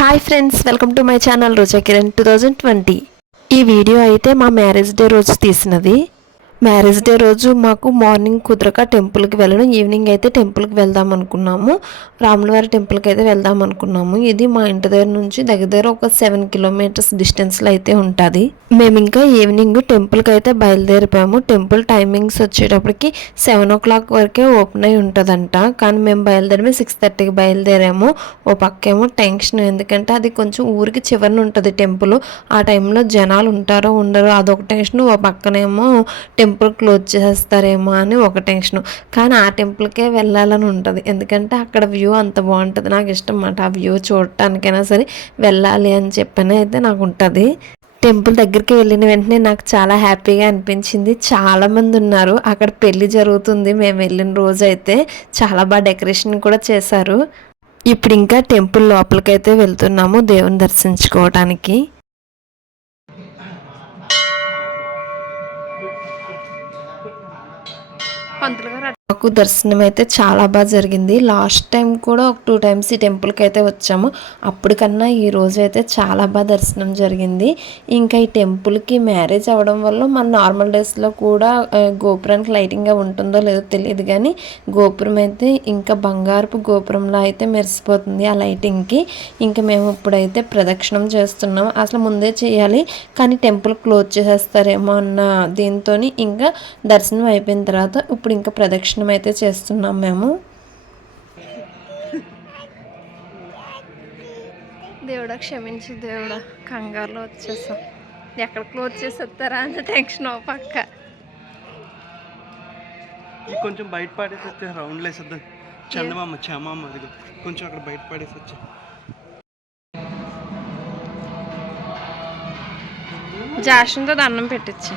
Hi friends, welcome to my channel Roja Kiran 2020. ఈ video అయితే మా మ్యారేజ్ డే రోజు తీసినది. మ్యారేజ్ డే రోజు మాకు మార్నింగ్ కుదరక టెంపుల్కి వెళ్ళడం, ఈవినింగ్ అయితే టెంపుల్కి వెళ్దాం అనుకున్నాము. రాములవారి టెంపుల్కి అయితే వెళ్దాం అనుకున్నాము. ఇది మా ఇంటి దగ్గర నుంచి దగ్గర ఒక 7 కిలోమీటర్స్ డిస్టెన్స్లో అయితే ఉంటుంది. మేము ఇంకా ఈవినింగ్ టెంపుల్కి అయితే బయలుదేరిపోయాము. టెంపుల్ టైమింగ్స్ వచ్చేటప్పటికి 7 o'clock వరకే ఓపెన్ అయి ఉంటుందంట. కానీ మేము బయలుదేరి 6:30కి బయలుదేరాము. ఓ పక్కేమో టెన్షన్, ఎందుకంటే అది కొంచెం ఊరికి చివరిన ఉంటుంది టెంపుల్. ఆ టైంలో జనాలు ఉంటారో ఉండరో అదొక టెన్షన్. ఓ పక్కనేమో టెంపుల్ క్లోజ్ చేస్తారేమో అని ఒక టెన్షన్. కానీ ఆ టెంపుల్కే వెళ్ళాలని ఉంటుంది, ఎందుకంటే అక్కడ వ్యూ అంత బాగుంటుంది. నాకు ఇష్టం అన్నమాట. ఆ వ్యూ చూడటానికైనా సరే వెళ్ళాలి అని చెప్పని అయితే నాకు ఉంటుంది. టెంపుల్ దగ్గరికి వెళ్ళిన వెంటనే నాకు చాలా హ్యాపీగా అనిపించింది. చాలామంది ఉన్నారు అక్కడ. పెళ్ళి జరుగుతుంది మేము వెళ్ళిన రోజు అయితే. చాలా బాగా డెకరేషన్ కూడా చేశారు. ఇప్పుడు ఇంకా టెంపుల్ లోపలికైతే వెళ్తున్నాము దేవుని దర్శించుకోవడానికి. మాకు దర్శనం అయితే చాలా బాగా జరిగింది. లాస్ట్ టైం కూడా ఒక 2 times ఈ టెంపుల్కి అయితే వచ్చాము. అప్పటికన్నా ఈ రోజు అయితే చాలా బాగా దర్శనం జరిగింది. ఇంకా ఈ టెంపుల్కి మ్యారేజ్ అవ్వడం వల్ల మన నార్మల్ డేస్లో కూడా గోపురానికి లైటింగ్గా ఉంటుందో లేదో తెలియదు, కానీ గోపురం అయితే ఇంకా బంగారపు గోపురంలో అయితే మెరిసిపోతుంది ఆ లైటింగ్కి. ఇంకా మేము ఇప్పుడైతే ప్రదక్షిణం చేస్తున్నాం. అసలు ముందే చేయాలి, కానీ టెంపుల్ క్లోజ్ చేసేస్తారేమో అన్న దీంతో ఇంకా దర్శనం అయిపోయిన తర్వాత ఇప్పుడు ఇంకా ప్రదక్షిణం అయితే చేస్తున్నాం మేము. దేవుడా క్షమించు దేవుడా, కంగారులో వచ్చేసాం. ఎక్కడ క్లోజ్ చేసేస్తారా అని టెన్షన్ పక్క. కొంచెం బయట పాడేసి వచ్చే రౌండ్ వేసేద్దాం. చందమామ చమామ అది కొంచెం అక్కడ బయట పాడేసి వచ్చా. జాషన్తో దండం పెట్టించి.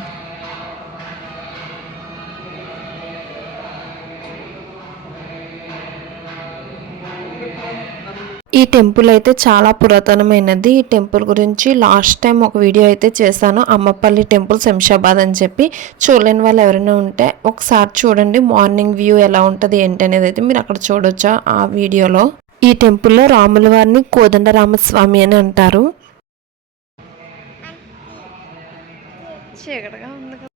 ఈ టెంపుల్ అయితే చాలా పురాతనమైనది. ఈ టెంపుల్ గురించి లాస్ట్ టైం ఒక వీడియో అయితే చేశాను, అమ్మపల్లి టెంపుల్ శంషాబాద్ అని చెప్పి. చూడలేని వాళ్ళు ఎవరైనా ఉంటే ఒకసారి చూడండి. మార్నింగ్ వ్యూ ఎలా ఉంటుంది ఏంటి అనేది అయితే మీరు అక్కడ చూడొచ్చు ఆ వీడియోలో. ఈ టెంపుల్లో రాముల వారిని కోదండరామస్వామి అని అంటారు.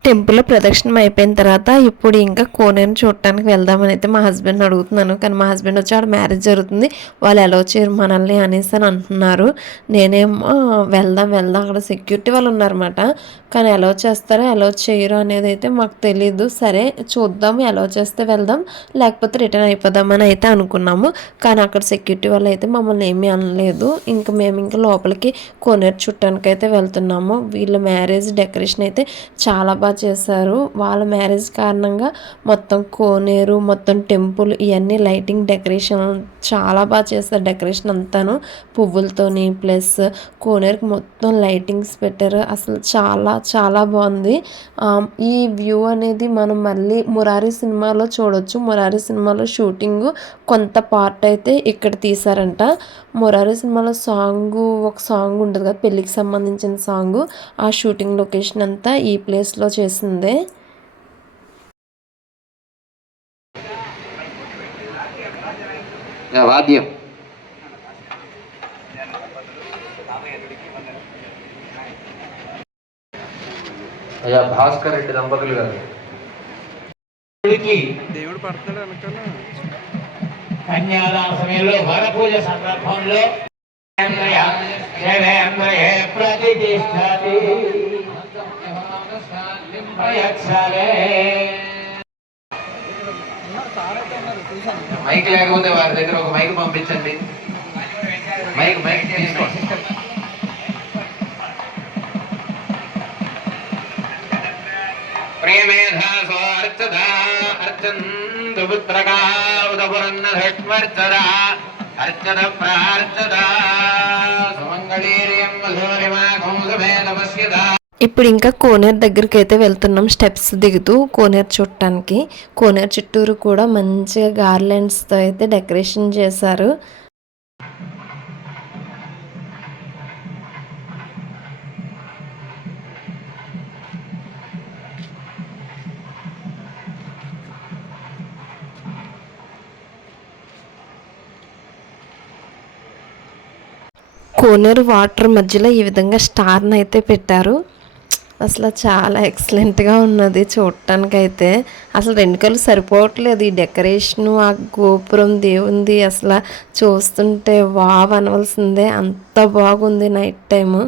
టెంపుల్లో ప్రదక్షిణం అయిపోయిన తర్వాత ఇప్పుడు ఇంకా కోనేరుని చూడటానికి వెళ్దామని అయితే మా హస్బెండ్ అడుగుతున్నాను. కానీ మా హస్బెండ్ వచ్చి ఆడ మ్యారేజ్ జరుగుతుంది, వాళ్ళు ఎలా చేయరు మనల్ని అనేసి అని అంటున్నారు. నేనేమో వెళ్దాం అక్కడ సెక్యూరిటీ వాళ్ళు ఉన్నారన్నమాట. కానీ ఎలా చేస్తారో ఎలా చేయరు అనేది అయితే మాకు తెలీదు. సరే చూద్దాము, ఎలా చేస్తే వెళ్దాం, లేకపోతే రిటర్న్ అయిపోదామని అయితే అనుకున్నాము. కానీ అక్కడ సెక్యూరిటీ వాళ్ళు అయితే మమ్మల్ని ఏమీ అనలేదు. ఇంకా మేము ఇంకా లోపలికి కోనేరు చుట్టానికి అయితే వెళ్తున్నాము. వీళ్ళ మ్యారేజ్ డెకరేషన్ అయితే చాలా బాగా చేశారు. వాళ్ళ మ్యారేజ్ కారణంగా మొత్తం కోనేరు, మొత్తం టెంపుల్ ఇవన్నీ లైటింగ్ డెకరేషన్ చాలా బాగా చేస్తారు. డెకరేషన్ అంతాను పువ్వులతోని ప్లస్ కోనేరుకి మొత్తం లైటింగ్స్ పెట్టారు. అసలు చాలా చాలా బాగుంది. ఈ వ్యూ అనేది మనం మళ్ళీ మురారి సినిమాలో చూడొచ్చు. మురారి సినిమాలో షూటింగ్ కొంత పార్ట్ అయితే ఇక్కడ తీశారంట. మురారి సినిమాలో ఒక సాంగ్ ఉంటుంది కదా, పెళ్ళికి సంబంధించిన సాంగ్. ఆ షూటింగ్ లొకేషన్ అంతా ఈ ప్లేస్లో చేసిందే. వాద్యం అయ్యా భాస్కర్ రెడ్డి దంపతులు గారు దేవుడు పడతాడు అనుకున్నా. కన్యాదాన సమయంలో వరపూజ సందర్భంలో ప్రతిష్ఠతి మైక్ లేకపోతే వారి దగ్గర ఒక మైక్ పంపించండి. మైక్ తీసుకోండి. ప్రేమేధాసో అర్చదా అర్చంతు పుత్రకా ఉదపురన్నధట్మర్చదా అర్చద ప్రార్చదా సుమంగళీర్యం మధురిమాకం సుభేదపస్యదా. ఇప్పుడు ఇంకా కోనేరు దగ్గరికి అయితే వెళ్తున్నాం. స్టెప్స్ దిగుతూ కోనేరు చూడటానికి. కోనేరు చుట్టూరు కూడా మంచిగా గార్లెండ్స్తో అయితే డెకరేషన్ చేశారు. కోనేరు వాటర్ మధ్యలో ఈ విధంగా స్టార్ని అయితే పెట్టారు. అసలు చాలా ఎక్సలెంట్గా ఉన్నది చూడటానికైతే. అసలు 2 కళ్ళు సరిపోవట్లేదు. ఈ డెకరేషను, ఆ గోపురం దేవుంది అసలు చూస్తుంటే వావ్ అనవలసిందే, అంత బాగుంది నైట్ టైము.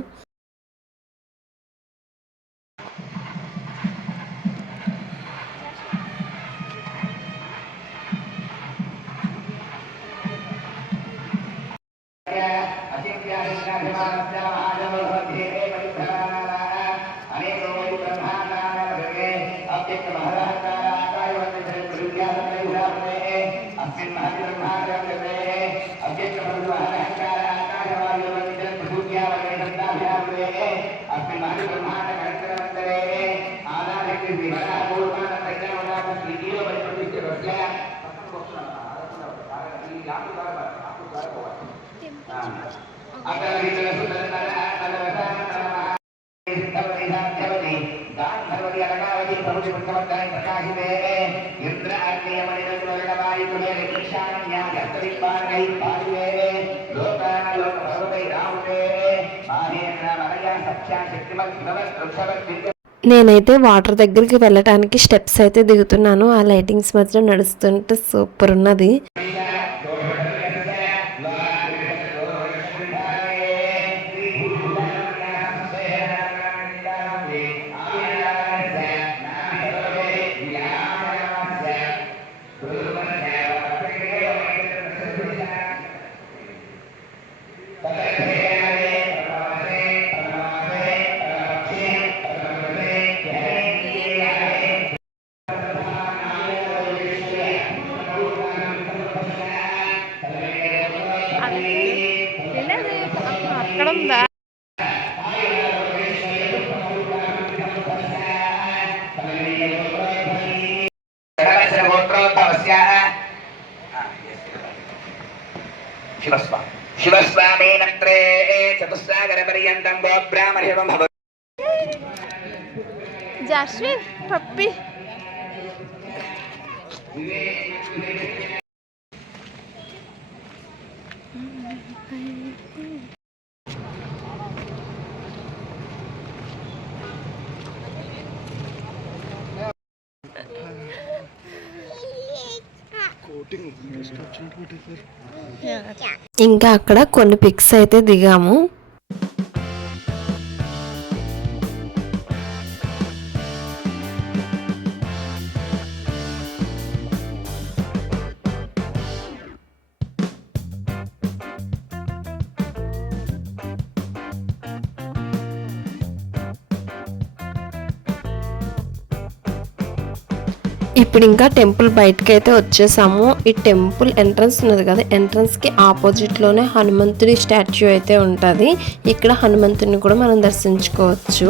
నేనైతే వాటర్ దగ్గరికి వెళ్ళటానికి స్టెప్స్ అయితే దిగుతున్నాను. ఆ లైటింగ్స్ మధ్య నడుస్తుంటే సూపర్ ఉన్నది. అక్కడ ఉందా? శివస్వామి నత్రే చతుస్సాగర పర్యంతం గోబ్రాహ్మణం భవ. జాస్మిన్ పప్పి ఇంకా అక్కడ కొన్ని పిక్స్ అయితే దిగాము. ఇప్పుడు ఇంకా టెంపుల్ బయటకి అయితే వచ్చేసాము. ఈ టెంపుల్ ఎంట్రన్స్ ఉన్నది కదా, ఎంట్రన్స్కి ఆపోజిట్లోనే హనుమంతుడి స్టాచ్యూ అయితే ఉంటుంది. ఇక్కడ హనుమంతుడిని కూడా మనం దర్శించుకోవచ్చు.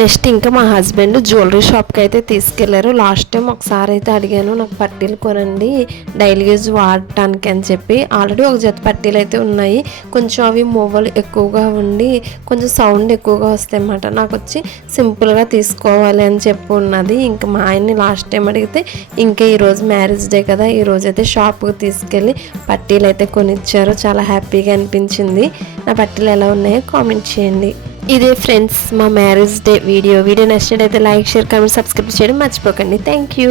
నెక్స్ట్ ఇంకా మా హస్బెండ్ జ్యువెలరీ షాప్కి అయితే తీసుకెళ్లారు. లాస్ట్ టైం ఒకసారి అయితే అడిగాను, నాకు పట్టీలు కొనండి డైలీ యూజ్ వాడటానికి అని చెప్పి. ఆల్రెడీ ఒక జత పట్టీలు అయితే ఉన్నాయి. కొంచెం అవి మొవ్వలు ఎక్కువగా ఉండి కొంచెం సౌండ్ ఎక్కువగా వస్తాయి అన్నమాట. నాకు వచ్చి సింపుల్గా తీసుకోవాలి అని చెప్పి ఉన్నది. ఇంకా మా ఆయన్ని లాస్ట్ టైం అడిగితే ఇంకా ఈరోజు మ్యారేజ్ డే కదా, ఈరోజు అయితే షాప్కి తీసుకెళ్ళి పట్టీలు అయితే కొనిచ్చారు. చాలా హ్యాపీగా అనిపించింది. నా పట్టీలు ఎలా ఉన్నాయో కామెంట్ చేయండి. ఇదే ఫ్రెండ్స్ మా మ్యారేజ్ డే వీడియో నచ్చినట్టయితే లైక్, షేర్, కామెంట్, సబ్స్క్రైబ్ చేయడం మర్చిపోకండి. Thank you.